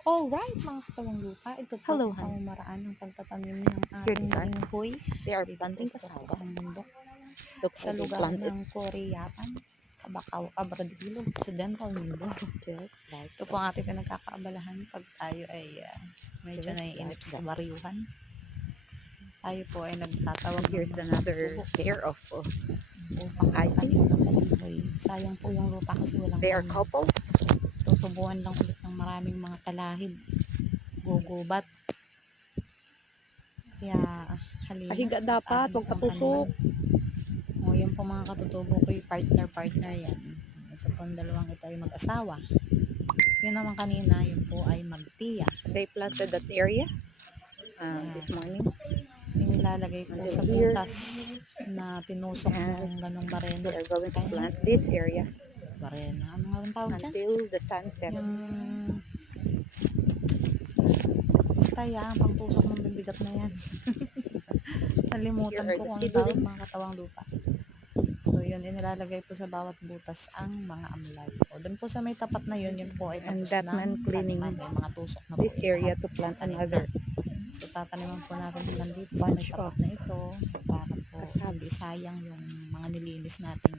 Alright mga katawang lupa, ito po Hello, ang hon. pamamaraan ng pagtatanim ng Here ating they are. balinghoy They are dito po planting sa cassava. tuktok ng bundok Looks sa like they lugar planted ng Coreyatan, Cabacao, Cabradillo, Occidental Mindoro. just like Ito po that. ang ating pinagkakaabalahan pag tayo ay medyo Just naiinip like sa that. bariuhan. Tayo po ay nagtatawag And ng here's mga another tutubo pair of upang magtanim ipis. ng balinghoy. Sayang po yung lupa kasi walang They are tanim. couples. Tutubuan lang ulit ng maraming mga talahib, gugubat. Kaya halina Pahiga at dapat, atin huwag pong patusok. taniman. O yun po mga katutubo ko, yung partner yan. Ito pong dalawang ito ay mag-asawa. Yun naman kanina, yun po ay magtiya. They planted that area this Yan. morning. Inilalagay po Until sa here. butas na tinusok And ng ganong barena. they are going to Kaya plant this area barena. Ano nga bang tawag dyan? until the sunset. Yung basta yan, pang tusok ng bibigat na yan. Here Nalimutan are ko the kung anong tawag seedlings. mga katawang lupa. So yun, inilalagay po sa bawat butas ang mga amlay. O doon po sa may tapat na yun, yun po ay And tapos that ng man cleaning taniman. May mga tusok na po this yung area lahat. to plant Tanim another na. So tataniman po natin hanggang dito sa may bunch tapat of na ito para po cassava. hindi sayang yung mga nilinis natin